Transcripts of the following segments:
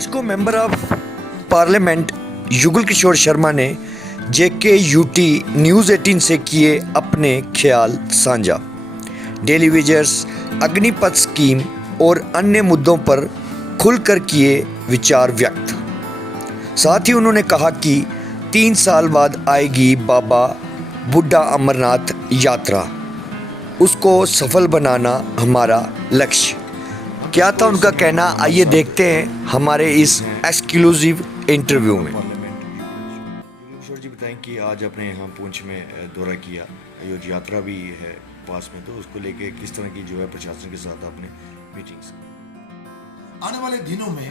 दर्शकों, member of parliament Yugal Kishore Sharma ने JKUT news 18 से किए अपने ख्याल साझा। डेली वेजर्स, अग्निपथ स्कीम और अन्य मुद्दों पर खुलकर किए विचार व्यक्त। साथ ही उन्होंने कहा कि 3 साल बाद आएगी बाबा बुड्ढा अमरनाथ यात्रा, उसको सफल बनाना हमारा लक्ष्य। क्या था उनका कहना, आइए देखते हैं हमारे इस एक्सक्लूसिव इंटरव्यू में। किशोर जी, बताएं कि आज आपने यहाँ पुंछ में दौरा किया, अयोध्या यात्रा भी है पास में, तो उसको लेके किस तरह की जो है प्रशासन के साथ आपने मीटिंग्स? आने वाले दिनों में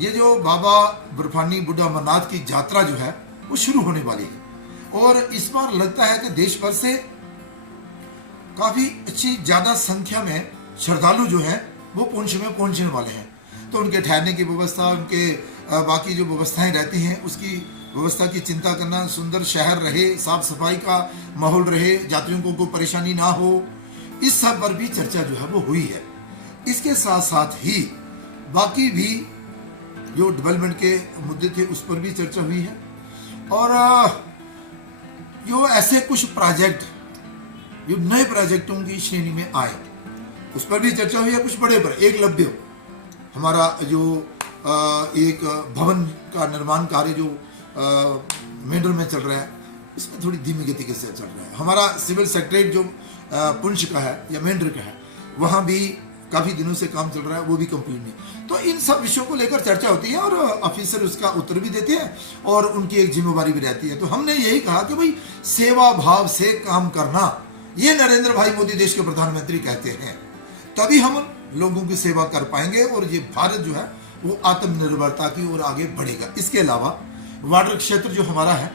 ये जो बाबा बर्फानी बुड्ढा अमरनाथ की यात्रा जो है वो शुरू होने वाली है और इस बार लगता है कि देश भर से काफी अच्छी ज्यादा संख्या में श्रद्धालु जो हैं वो पुंछ में पहुंचने वाले हैं। तो उनके ठहरने की व्यवस्था, उनके बाकी जो व्यवस्थाएं रहती हैं उसकी व्यवस्था की चिंता करना, सुंदर शहर रहे, साफ सफाई का माहौल रहे, यात्रियों को कोई परेशानी ना हो, इस सब पर भी चर्चा जो है वो हुई है। इसके साथ साथ ही बाकी भी जो डेवलपमेंट के मुद्दे थे उस पर भी चर्चा हुई है और जो ऐसे कुछ प्रोजेक्ट जो नए प्रोजेक्टों की श्रेणी में आए उस पर भी चर्चा हुई है। कुछ बड़े पर एकलव्य हमारा जो एक भवन का निर्माण कार्य जो मेंढर में चल रहा है, इसमें थोड़ी धीमी गति के साथ चल रहा है। हमारा सिविल सेक्रेटरीट जो पुंछ का है या मेंढर का है, वहाँ भी काफ़ी दिनों से काम चल रहा है, वो भी कंप्लीट नहीं। तो इन सब विषयों को लेकर चर्चा होती है और ऑफिसर उसका उत्तर भी देते हैं और उनकी एक जिम्मेवारी भी रहती है। तो हमने यही कहा कि भाई सेवा भाव से काम करना, ये नरेंद्र भाई मोदी देश के प्रधानमंत्री कहते हैं, तभी हम लोगों की सेवा कर पाएंगे और ये भारत जो है वो आत्मनिर्भरता की ओर आगे बढ़ेगा। इसके अलावा वाटर क्षेत्र जो हमारा है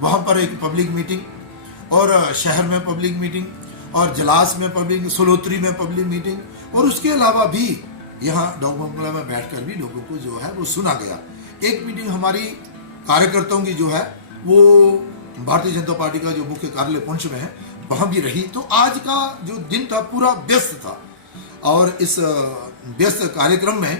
वहाँ पर एक पब्लिक मीटिंग और शहर में पब्लिक मीटिंग और जलास में पब्लिक, सोलोत्री में पब्लिक मीटिंग और उसके अलावा भी यहाँ डॉगबंगला में बैठकर भी लोगों को जो है वो सुना गया। एक मीटिंग हमारी कार्यकर्ताओं की जो है वो भारतीय जनता पार्टी का जो मुख्य कार्यालय पुंछ में है वहाँ भी रही। तो आज का जो दिन था पूरा व्यस्त था और इस व्यस्त कार्यक्रम में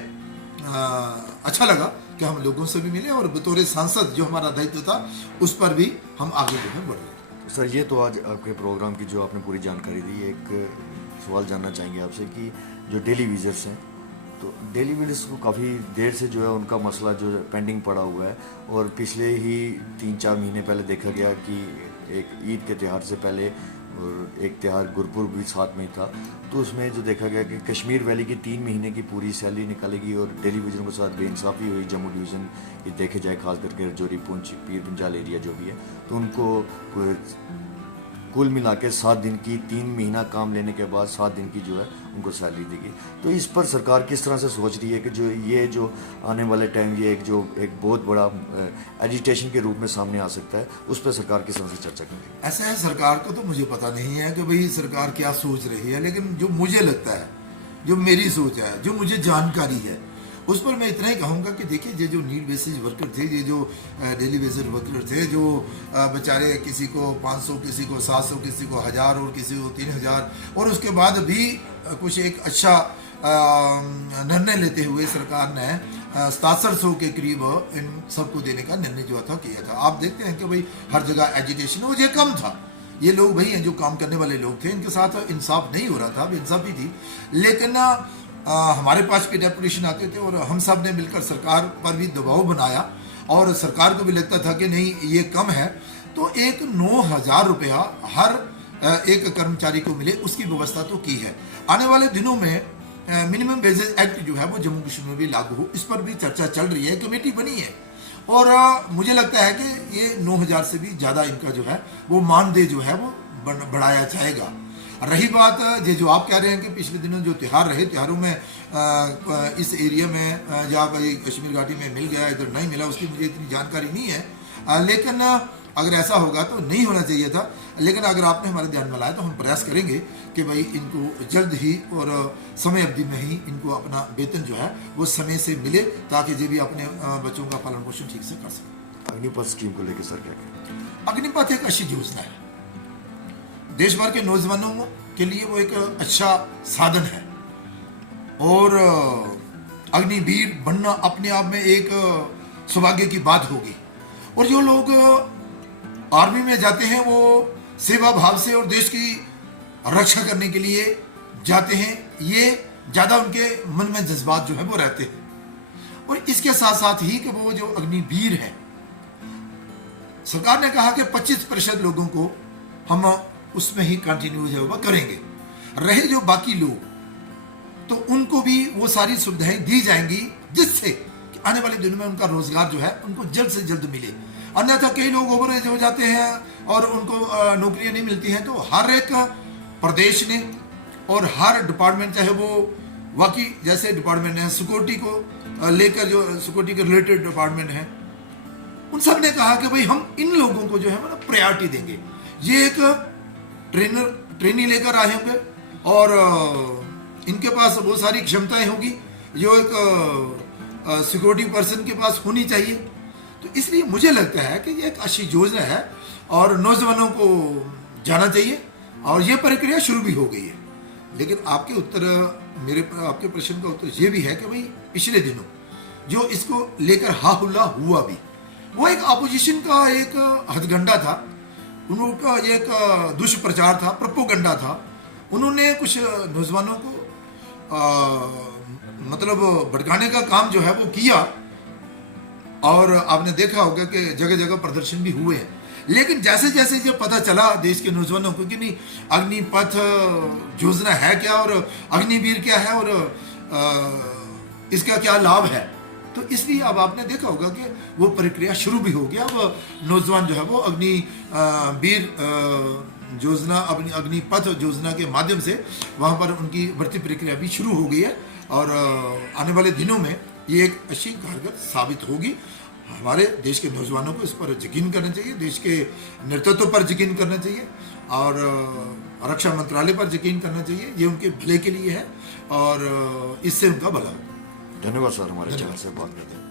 अच्छा लगा कि हम लोगों से भी मिले और बतौर सांसद जो हमारा दायित्व था उस पर भी हम आगे जो है बढ़ रहे। सर, ये तो आज आपके प्रोग्राम की जो आपने पूरी जानकारी दी, एक सवाल जानना चाहेंगे आपसे कि जो डेली विजर्स हैं, तो डेली विजर्स को काफ़ी देर से जो है उनका मसला जो पेंडिंग पड़ा हुआ है और पिछले ही 3-4 महीने पहले देखा गया कि एक ईद के त्यौहार से पहले और एक त्यौहार गुरपुर भी साथ में ही था, तो उसमें जो देखा गया कि कश्मीर वैली की 3 महीने की पूरी सैलरी निकालेगी और टेलीविज़न के साथ बेइंसाफ़ी हुई। जम्मू डिवीज़न ये देखे जाए, खास करके रजौरी, पुंछ, पीर पंजाल एरिया जो भी है, तो उनको कुल मिला के 7 दिन की 3 महीना काम लेने के बाद 7 दिन की जो है उनको सैलरी देगी। तो इस पर सरकार किस तरह से सोच रही है कि जो आने वाले टाइम ये एक बहुत बड़ा एजिटेशन के रूप में सामने आ सकता है, उस पर सरकार किस तरह से चर्चा करेगी? ऐसा है, सरकार को तो मुझे पता नहीं है कि भाई सरकार क्या सोच रही है, लेकिन जो मुझे लगता है, जो मेरी सोच है, जो मुझे जानकारी है, उस पर मैं इतना ही कहूँगा कि देखिए ये जो नीड बेसिस वर्कर थे, ये जो डेली बेसिस वर्कर थे, जो बेचारे किसी को 500, किसी को 700, किसी को 1000 और किसी को 3000, और उसके बाद भी कुछ एक अच्छा निर्णय लेते हुए सरकार ने 6700 के करीब इन सबको देने का निर्णय जो था किया था। आप देखते हैं कि भाई हर जगह एजुकेशन वो ये कम था, ये लोग भाई हैं जो काम करने वाले लोग थे, इनके साथ इंसाफ नहीं हो रहा था, इंसाफी थी, लेकिन हमारे पास भी डेपुटेशन आते थे और हम सब ने मिलकर सरकार पर भी दबाव बनाया और सरकार को भी लगता था कि नहीं ये कम है, तो एक 9000 रुपया हर एक कर्मचारी को मिले उसकी व्यवस्था तो की है। आने वाले दिनों में मिनिमम वेजेस एक्ट जो है वो जम्मू कश्मीर में भी लागू हो, इस पर भी चर्चा चल रही है, कमेटी बनी है और मुझे लगता है कि ये 9000 से भी ज़्यादा इनका जो है वो मानदेय जो है वो बढ़ाया जाएगा। रही बात ये जो आप कह रहे हैं कि पिछले दिनों जो त्यौहार रहे, त्योहारों में इस एरिया में या भाई कश्मीर घाटी में मिल गया, इधर नहीं मिला, उसकी मुझे इतनी जानकारी नहीं है, लेकिन अगर ऐसा होगा तो नहीं होना चाहिए था। लेकिन अगर आपने हमारे ध्यान में लाया तो हम प्रयास करेंगे कि भाई इनको जल्द ही और समय अवधि में ही इनको अपना वेतन जो है वो समय से मिले, ताकि ये भी अपने बच्चों का पालन पोषण ठीक से कर सकें। अग्निपथ स्कीम को लेकर सर क्या कहें? अग्निपथ एक अच्छी योजना है, देश भर के नौजवानों के लिए वो एक अच्छा साधन है और अग्निवीर बनना अपने आप में एक सौभाग्य की बात होगी। और जो लोग आर्मी में जाते हैं वो सेवा भाव से और देश की रक्षा करने के लिए जाते हैं, ये ज्यादा उनके मन में जज्बात जो है वो रहते हैं। और इसके साथ साथ ही कि वो जो अग्निवीर है, सरकार ने कहा कि 25% लोगों को हम उसमें ही कंटिन्यू जो है करेंगे। रहे जो बाकी लोग तो उनको भी वो सारी सुविधाएं दी जाएंगी जिससे कि आने वाले दिनों में उनका रोजगार जो है उनको जल्द से जल्द मिले। अन्यथा कई लोग ओवरएज हो जाते हैं और उनको नौकरियां नहीं मिलती हैं। तो हर एक प्रदेश ने और हर डिपार्टमेंट, चाहे वो बाकी जैसे डिपार्टमेंट है सिक्योरिटी को लेकर, जो सिक्योरिटी के रिलेटेड डिपार्टमेंट है, उन सब ने कहा कि भाई हम इन लोगों को जो है ना प्रायोरिटी देंगे। ये एक ट्रेनिंग लेकर आए होंगे और इनके पास बहुत सारी क्षमताएं होगी जो एक सिक्योरिटी पर्सन के पास होनी चाहिए। तो इसलिए मुझे लगता है कि ये एक अच्छी योजना है और नौजवानों को जाना चाहिए और ये प्रक्रिया शुरू भी हो गई है। लेकिन आपके आपके प्रश्न का उत्तर ये भी है कि भाई पिछले दिनों जो इसको लेकर हा हुल्ला हुआ भी, वो एक अपोजिशन का एक हथगंडा था, उनका एक दुष्प्रचार था, प्रोपोगंडा था। उन्होंने कुछ नौजवानों को मतलब भड़काने का काम जो है वो किया और आपने देखा होगा कि जगह जगह प्रदर्शन भी हुए हैं। लेकिन जैसे जैसे ये पता चला देश के नौजवानों को कि नहीं अग्निपथ योजना है क्या और अग्निवीर क्या है और इसका क्या लाभ है, तो इसलिए अब आपने देखा होगा कि वो प्रक्रिया शुरू भी हो गया। अब नौजवान जो है वो अग्निवीर योजना, अग्निपथ योजना के माध्यम से वहाँ पर उनकी भर्ती प्रक्रिया भी शुरू हो गई है और आने वाले दिनों में ये एक अच्छी कारगर साबित होगी। हमारे देश के नौजवानों को इस पर यकीन करना चाहिए, देश के नेतृत्व पर यकीन करना चाहिए और रक्षा मंत्रालय पर यकीन करना चाहिए। ये उनके भले के लिए है और इससे उनका भला हो। धन्यवाद सर, हमारे चैनल से बात करते हैं।